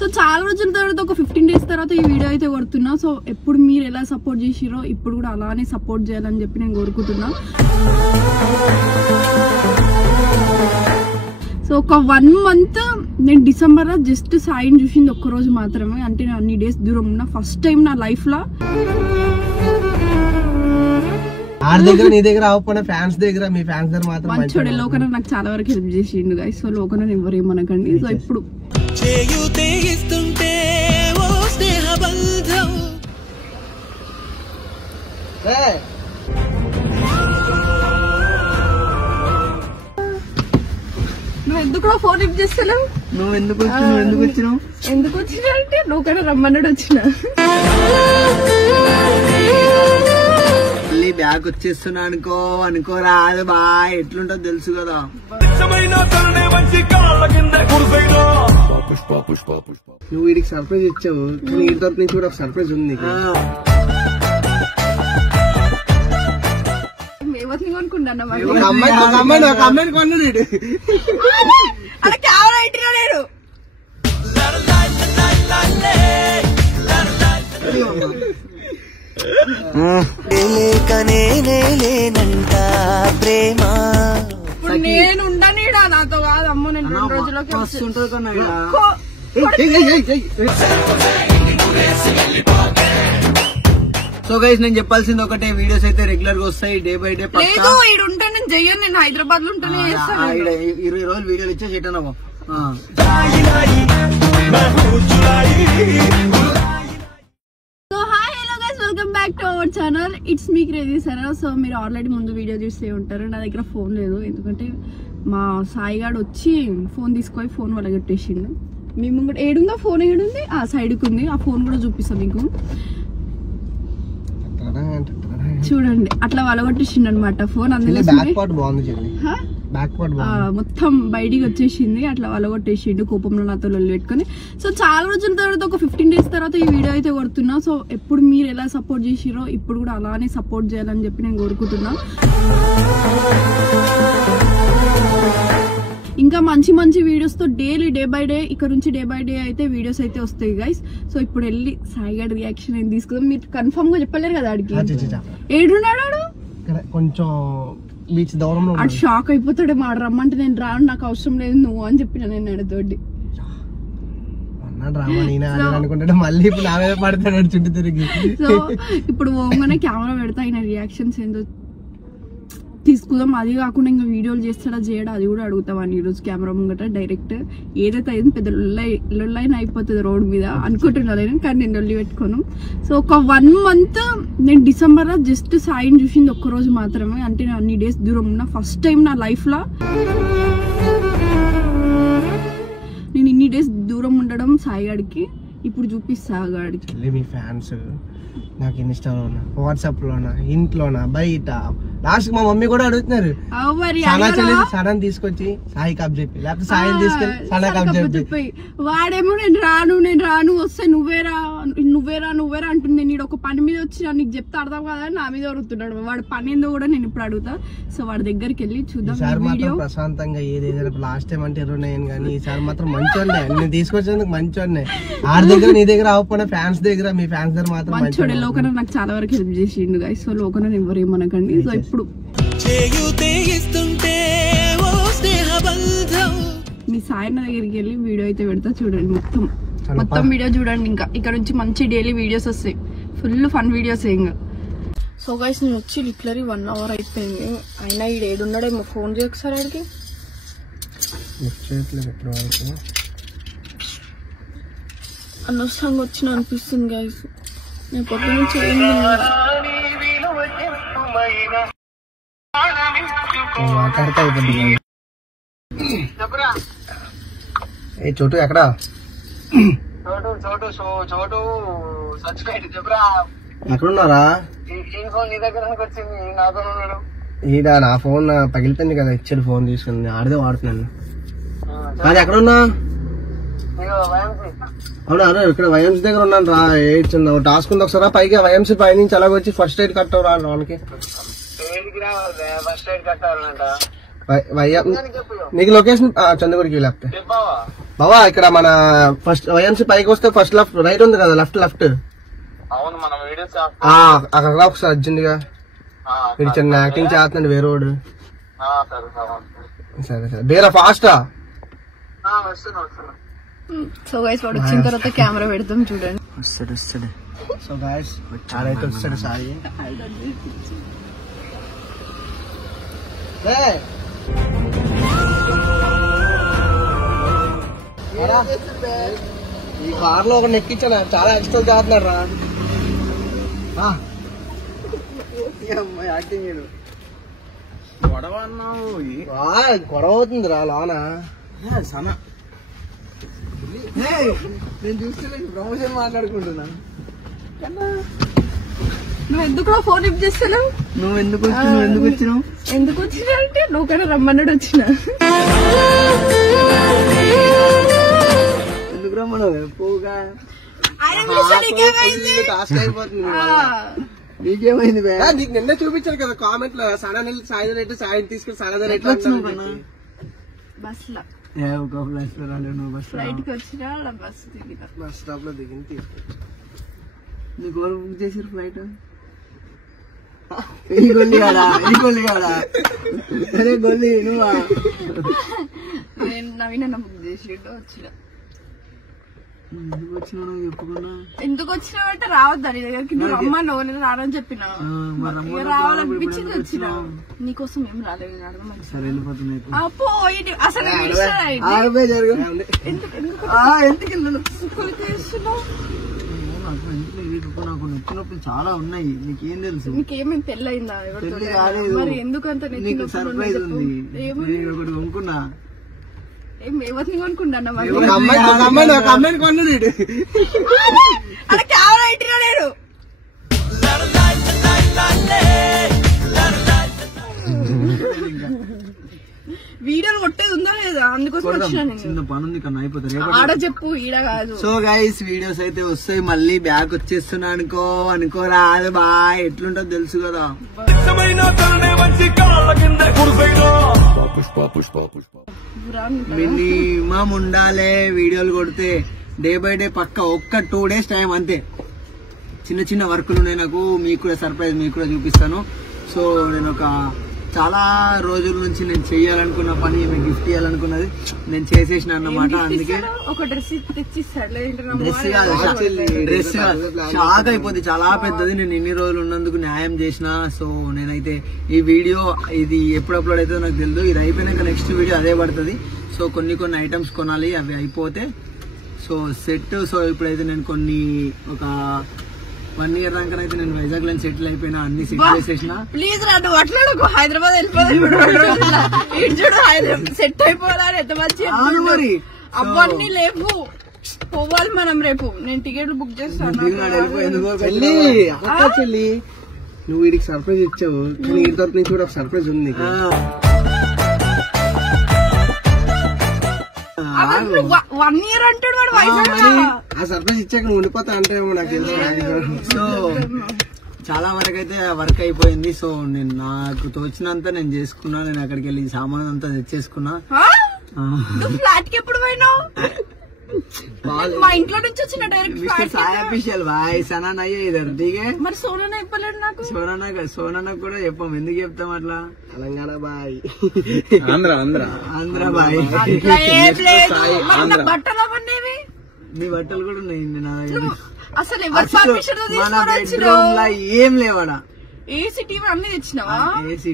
So చాలా రోజుల తర్వాత ఒక 15 days తర్వాత ఈ వీడియో అయితే కొడుతున్నా. సో ఎప్పుడు మీరు ఎలా సపోర్ట్ చేసిరో ఇప్పుడు కూడా అలానే సపోర్ట్ చేయాలని చెప్పి నేను కోరుకుంటున్నా. సో ఒక 1 month నేను డిసెంబర్లో జస్ట్ సాయిని చూసింది ఒక్కరోజు మాత్రమే. అంటే నేను అన్ని డేస్ దూరం ఉన్నా. ఫస్ట్ టైం నా లైఫ్లో నీ దగ్గర అవ్వకపోయినా ఫ్యాన్స్ దగ్గర, మీ ఫ్యాన్స్ దగ్గర మాత్రం మంచోడే. లోకన నాకు చాలా వరకు హెల్ప్ చేసిండు గైస్. సో లోకన ఎవరేమనకండి. సో ఇప్పుడు నువ్వు ఎందుకు ఫోన్ లిఫ్ట్ చేస్తున్నావు? నువ్వు ఎందుకు వచ్చినావు? ఎందుకు వచ్చినా అంటే లోకన రమ్మన్నాడు వచ్చిన. బ్యాగ్ వచ్చేస్తున్నా అనుకోరాదు బాయ్, ఎట్లుంటో తెలుసు కదా. నువ్వు వీడికి సర్ప్రైజ్ ఇచ్చావు, కానీ ఈ తరపు నుంచి కూడా ఒక సర్ప్రైజ్ ఉంది. అమ్మాయిని కొన్నాడు నేను. నేను ఉండనీడా, నాతో కాదు అమ్మ. నేను 2 రోజులకి సో గైస్ నేను చెప్పాల్సింది ఒకటే, వీడియోస్ అయితే రెగ్యులర్ గా వస్తాయి డే బై డే. లేదు ఈడు ఉంటే నేను చెయ్యను, నేను హైదరాబాద్ లో ఉంటేనే చేస్తాను. 20 రోజులు వీడియోలు ఇచ్చే చేయటన్నావు. Welcome back to our channel. It's me crazy Sara. So మీరు ఆల్రెడీ ముందు వీడియో చూస్తే ఉంటారు. నా దగ్గర ఫోన్ లేదు, ఎందుకంటే మా సాయిగాడు వచ్చి ఫోన్ తీసుకొని ఫోన్ వలగొట్టేసిండు. మేము కూడా ఏడుందో ఫోన్, ఏడుంది ఆ సైడ్కి ఉంది. ఆ ఫోన్ కూడా చూపిస్తాం మీకు, చూడండి. అట్లా వలగొట్టేసిండు అనమాట ఫోన్. అందులో మొత్తం బయటికి వచ్చేసింది. అట్లా వలగొట్టేసిండు కోపంలో నాతో లొల్లి పెట్టుకొని. సో చాలా రోజుల తర్వాత ఒక 15 days తర్వాత ఈ వీడియో అయితే కొడుతున్నా. సో ఎప్పుడు మీరు ఎలా సపోర్ట్ చేసిరో ఇప్పుడు కూడా అలానే సపోర్ట్ చేయాలని చెప్పి నేను కోరుకుంటున్నా. ఇంకా మంచి మంచి వీడియోస్ తో డైలీ డే బై డే ఇక్కడ నుంచి డే బై డే అయితే వీడియోస్ అయితే వస్తాయి గైస్. సో ఇప్పుడు వెళ్ళి సాయిగాడి రియాక్షన్ ఏం తీసుకుందాం. మీరు కన్ఫర్మ్ గా చెప్పలేరు కదా ఆడికి ఏడున్నాడు. కొంచెం బీచ్ దూరంలో అటు షాక్ అయిపోతాడే. మాట రమ్మంటే నేను రాను, నాకు అవసరం లేదు నువ్వు అని చెప్పిన నేను అడతోటి. అనుకుంటే మళ్ళీ ఇప్పుడు నా మీద పడతాడు చుట్టూ తిరిగి. సో ఇప్పుడు ఓంగానే కెమెరా పెడతా, ఆయన రియాక్షన్స్ ఏందో తీసుకుందాం. అది కాకుండా ఇంకా వీడియోలు చేస్తాడా చేయడా అది కూడా అడుగుతామని ఈరోజు కెమెరా ముంగట డైరెక్ట్. ఏదైతే అయింది పెద్ద లొల్లైన అయిపోతుంది రోడ్ మీద అనుకుంటున్నా నేను, కానీ నేను లొల్లి పెట్టుకోను. సో ఒక 1 month నేను డిసెంబర్లో జస్ట్ సాయిని చూసింది ఒక్కరోజు మాత్రమే. అంటే నేను అన్ని డేస్ దూరం ఉన్నా. ఫస్ట్ టైం నా లైఫ్లో నేను ఇన్ని డేస్ దూరం ఉండడం సాయిగాడికి ఇప్పుడు చూపిస్తా. గాడికి మీ ఫ్యాన్స్ నాకు ఇన్స్టాలోనా, వాట్సాప్ లోనా, ఇంట్లోనా, బయట, లాస్ట్ మా మమ్మీ కూడా అడుగుతున్నారు సడన్ తీసుకొచ్చి సాయి కప్ చెప్పి, లేకపోతే సాయి తీసుకెళ్ళి సనా కప్ చెప్పి. వాడేమో నేను రాను వస్తే నువ్వేరా అంటుంది. నేను ఒక పని మీద వచ్చి నీకు చెప్తే అర్థం కదా నా మీద వరుతున్నాడు. వాడు పని ఏందో కూడా నేను ఇప్పుడు అడుగుతా. సో వాడి దగ్గరికి వెళ్ళి చూద్దాం. ప్రశాంతంగా ఏదైనా లాస్ట్ టైం అంటే 29 కానీ ఈసారి మాత్రం మంచోడే. నేను తీసుకొచ్చేందుకు మంచోడే. ఆడ దగ్గర నీ దగ్గర అవ్వకపోయినా ఫ్యాన్స్ దగ్గర, మీ ఫ్యాన్స్ దగ్గర మాత్రం మంచోడే. లోకన నాకు చాలా వరకు హెల్ప్ చేసిండు గైస్. సో లోకన ఎవరేమనకండి. సో ఇప్పుడు మీ సాయన్న దగ్గరికి వెళ్ళి వీడియో అయితే పెడతా, చూడండి. మొత్తం వీడియో చూడండి. ఇంకా ఇక్కడ నుంచి మంచి డైలీ వీడియోస్ వస్తాయి, ఫుల్ ఫన్ వీడియోస్. ఇంకా సో గైస్ నేను వచ్చి లిటరలీ 1 hour అయిపోయింది. అయినా ఈ ఏడున్నాడేమో, ఫోన్ చేయొకసారి ఆడికి. అనవసరంగా వచ్చిన అనిపిస్తుంది గైస్. నేను పొద్దు నుంచి చోటు ఎక్కడా ఎక్కడున్నారా? ఈడ నా ఫోన్ పగిలిపోయింది కదా, ఇచ్చాడు ఫోన్ తీసుకుని, ఆడదే వాడుతున్నాను. అది ఎక్కడున్నా? అవునా ఇక్కడ వైఎంసీ దగ్గర ఉన్నాను రా. చిన్న టాస్క్ ఉంది ఒకసారి పైగా వైఎంసీ పై నుంచి అలాగ వచ్చి ఫస్ట్ ఎయిడ్ కట్టవు రా లోనికి. నీకు లొకేషన్ చంద్రగుడికి లేకపోతే బావా ఇక్కడ మన ఫస్ట్ వైఎంసీ పైకి వస్తే ఫస్ట్ లెఫ్ట్ రైట్ ఉంది కదా, లెఫ్ట్ అవును మన వీడియోస్ అక్కడ ఒకసారి అర్జెంట్గా వీడు చిన్న యాక్టింగ్ చేస్తున్నాడు వేరేవాడు. సరే సరే బేరా ఫాస్టా. సో గైస్ వాడు వచ్చిన తర్వాత కెమెరా పెడతాం చూడండి. వస్తాడు. సో గైస్ ఆడైతే వస్తాడు సాయి. ఈ కార్ లో ఒకటి ఎక్కించాను, చాలా ఎక్స్ట్రా చేస్తున్నాడు రా. యాక్టింగ్ గొడవ అన్నావు, గొడవ అవుతుంది రా లోన. నేను చూస్తే ప్రమోషన్ మాట్లాడుకుంటున్నా. నువ్వు ఎందుకు ఫోన్ లిఫ్ట్ చేస్తావు? నువ్వు ఎందుకు వచ్చినావు? ఎందుకు వచ్చినా అంటే నువ్వు కన్నా రమ్మన్నాడు వచ్చిన. ఎందుకు రమ్మన్నావు? పోగా నీకేమైంది? నీకు నిన్న చూపించారు కదా కామెంట్ లో, సడన్ సాయి రేటు సాయం తీసుకుని సడన్ రేట్ బస్ లో బస్ వచ్చినా బస్ దిగిన, బస్ స్టాప్ లో దిగింది తీసుకొచ్చి. నీకు ఎవరు బుక్ చేసారు ఫ్లైట్? అరే గొల్లి నువ్వా? నేను నవీన బుక్ చేసిండు వచ్చిన. ఎందుకు వచ్చినా నువ్వు చెప్పుకున్నా? ఎందుకు వచ్చినావు అంటే రావద్దా నీ దగ్గరికి? నువ్వు రమ్మన్నావు, నేను రానని చెప్పిన. రావాలనిపించింది వచ్చిన. నీకోసం ఏం రాలేదు. సరే వెళ్ళిపోతున్నాయి. అసలు ఎందుకు చేస్తున్నావు? నాకు నొప్పినప్పుడు చాలా ఉన్నాయి. నీకేం తెలుసు? నీకేమేమి పెళ్ళయిందా? మరి ఎందుకంత సర్ప్రైజ్ ఉంది. ఒకటి కొనుక్కున్నా. ఎవరిని కొనుక్కుంటా? అమ్మాయిని కొన్నాడు అలా కెమెరా పెట్టినా నేను. వీడియోలు కొట్టేది ఉందా లేదా? అందుకోసం వచ్చినా. చిన్న పని ఉంది కన్నా అయిపోతుంది. ఆడ చెప్పు, ఈడ కాదు. సో గైస్ వీడియోస్ అయితే వస్తాయి. మళ్ళీ బ్యాక్ వచ్చేస్తున్నా అనుకోరాదు బాయ్. ఎట్లుంటది తెలుసు కదా. మినిమం ఉండాలి వీడియోలు కొడితే. డే బై డే పక్క ఒక్క 2 days టైం అంతే. చిన్న చిన్న వర్కులు ఉన్నాయి నాకు. మీకు కూడా సర్ప్రైజ్ మీకు కూడా చూపిస్తాను. సో నేను ఒక చాలా రోజుల నుంచి నేను చెయ్యాలనుకున్న పని, మీకు గిఫ్ట్ ఇవ్వాలనుకున్నది నేను చేసేసిన అన్నమాట. అందుకే ఒక డ్రెస్ డ్రెస్ షాక్ అయిపోతుంది, చాలా పెద్దది. నేను ఎన్ని రోజులు ఉన్నందుకు న్యాయం చేసిన. సో నేనైతే ఈ వీడియో ఇది ఎప్పుడు అప్లోడ్ అవుతుందో నాకు తెలియదు. ఇది అయిపోయినాక నెక్స్ట్ వీడియో అదే పడుతుంది. సో కొన్ని ఐటమ్స్ కొనాలి, అవి అయిపోతే సో సెట్. సో ఇప్పుడైతే నేను ఒక 1 year దాకా అయితే నేను వైజాగ్ లో సెటిల్ అయిపోయినా, అన్ని సెట్ చేసేసిన. ప్లీజ్ రా, నువ్వు అట్లాడుకో. హైదరాబాద్ వెళ్ళిపోదు సెట్ అయిపోవాలి. ఎంత మంచి మరి అవన్నీ లేవు, పోవాలి మనం రేపు. నేను టికెట్లు బుక్ చేస్తాను. చెల్లి నువ్వు వీడికి సర్ప్రైజ్ ఇచ్చావు, కానీ వీడి తరపు నుంచి కూడా ఒక సర్ప్రైజ్ ఉంది. 1 year అంటాడు వాడు వైజాగ్. ఆ సర్ప్రైజ్ ఇచ్చాక నువ్వు ఉండిపోతా అంటే నాకు తెలుసు. సో చాలా వరకు అయితే వర్క్ అయిపోయింది. సో నేను నాకు తోచినంత నేను చేసుకున్నా. నేను అక్కడికి వెళ్ళి సామాన్ అంతా తెచ్చేసుకున్నా. ఫ్లాట్ కి ఎప్పుడు పోయినావు? మా ఇంట్లో నుంచి వచ్చిన డైరెక్ట్ ఆఫీషియల్ బాయ్ సనా ఇద్దరు దిగే. మరి సోనా చెప్పలేదు నాకు. సోనా కూడా చెప్పాం. ఎందుకు చెప్తాం అట్లా? Telangana boy, Andhra boy. బట్టలు అవన్నీ, మీ బట్టలు కూడా ఉన్నాయి. అసలు మన బెడ్రూమ్ లా ఏం లేవాడా? ఏసీ టీవీ అన్ని తెచ్చినావా? ఏసీ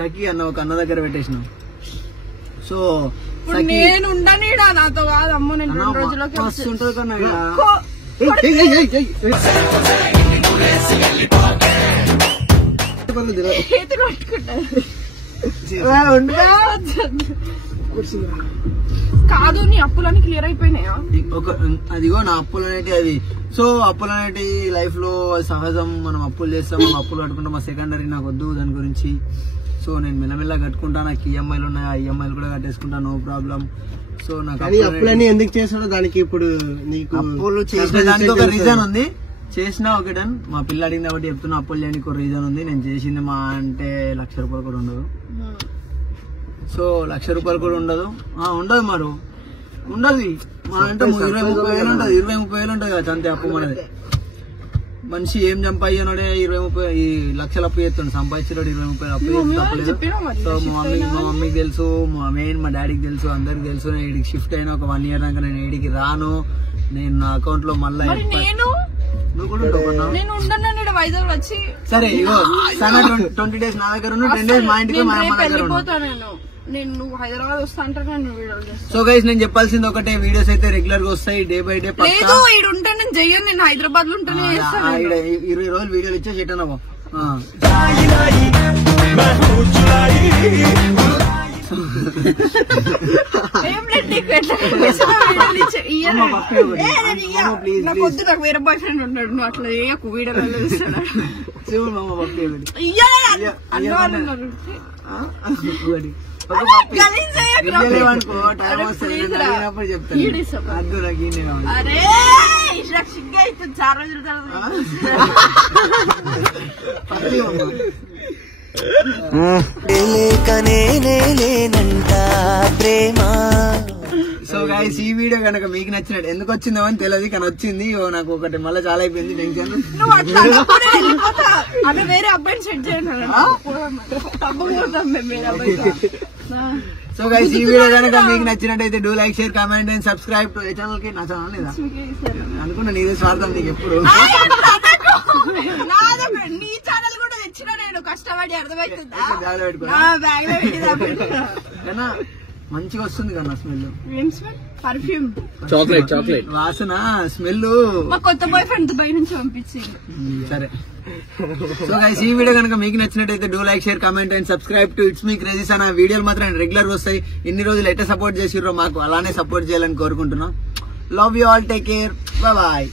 సఖీ అన్న ఒక అన్న దగ్గర పెట్టేసినాం. సో నేను ఉండనీడా, నాతో కాదు. అమ్మో నేను 2 రోజులకి ఉంటుంది కన్నా. కాదు, నీ అప్పులన్నీ క్లియర్ అయిపోయినాయా? అదిగో నా అప్పులు అనేటి అది. సో అప్పులు అనేటి లైఫ్ లో సహజం. మనం అప్పులు చేస్తాం, మనం అప్పులు కట్టుకుంటాం. మా సెకండరీ నాకు వద్దు దాని గురించి. సో నేను మెల్లమెల్ల కట్టుకుంటా. నాకు ఈఎంఐలు ఉన్నాయి, ఆ ఈఎంఐలు కూడా కట్టేసుకుంటా, నో ప్రాబ్లం. సో నాకు అప్పులన్నీ ఎందుకు చేసాడో దానికి ఇప్పుడు నీకు అప్పులు చేసిన దానికి ఒక రీజన్ ఉంది. చేసినా ఒక డన్. మా పిల్ల అడిగింది కాబట్టి చెప్తున్నా. అప్పులు చేయడానికి ఒక రీజన్ ఉంది. నేను చేసింది మా అంటే 1,00,000 రూపాయలు కూడా ఉండదు. సో 1,00,000 రూపాయలు కూడా ఉండదు మరి. ఉండదు మా అంటే 20-30 ఉంటది 20-30 ఉంటది కదా అంతే అప్పు మనది మనిషి ఏం చంపాయ్యనోడే 20-30 లక్షలు అప్పు చేస్తుండే సంపాదించాడు 20-30 అప్పు చేస్తే తప్పలేదు సో మా మమ్మీకి తెలుసు మెయిన్ మా డాడీకి తెలుసు అందరికి తెలుసు నేను ఈడికి షిఫ్ట్ అయినా ఒక 1 year దాకా నేను ఈడికి రాను నేను నా అకౌంట్ లో మళ్ళీ నువ్వు కూడా ఉంటావు సరే ఇగో 20 days నా దగ్గర 10 days మా ఇంటికి మా అమ్మ దగ్గర నేను హైదరాబాద్ వస్తా అంటే సో గైస్ నేను చెప్పాల్సింది ఒకటే వీడియోస్ అయితే రెగ్యులర్ గా వస్తాయి డే బై డే లేదు ఈడుంటా నేను చెయ్యను నేను హైదరాబాద్ లో ఉంటాను 20 రోజులు వీడియోలు ఇచ్చేసి ఎట్టనవో పొద్దు నాకు వేరే బాయ్ ఫ్రెండ్ ఉంటాడు నువ్వు అట్లా చేయకు వీడియోలో చూస్తాడు సో గైస్ ఈ వీడియో కనుక మీకు నచ్చినట్టు ఎందుకు వచ్చిందో అని తెలియదు కానీ వచ్చింది నాకు ఒకటి మళ్ళీ చాలా అయిపోయింది టెన్షన్ వేరే అబ్బాయిని సెట్ చేయండి సో గైస్ ఈ వీడియో కనుక మీకు నచ్చినట్టయితే do like share comment and subscribe to channel కి నా ఛానల్ లేదా అనుకున్నా నీదే స్వార్థం నీకు ఎప్పుడు నీ ఛానల్ కూడా తెచ్చిన నేను కష్టపడి అర్థమవుతుందా మంచిగా వస్తుంది కదా స్మెల్ పర్ఫ్యూమ్ చాక్లెట్ వాసన స్మెల్ మా కొత్త బాయ్ ఫ్రెండ్ దుబాయ్ నుంచి పంపించింది సరే సో గైస్ ఈ వీడియో కనుక మీకు నచ్చినట్టయితే do like share comment and subscribe to it's me crazy Sana వీడియోలు మాత్రం రెగ్యులర్ వస్తాయి ఇన్ని రోజులు ఎట్లా సపోర్ట్ చేసిర్రో మాకు అలానే సపోర్ట్ చేయాలని కోరుకుంటున్నాం love you all take care bye bye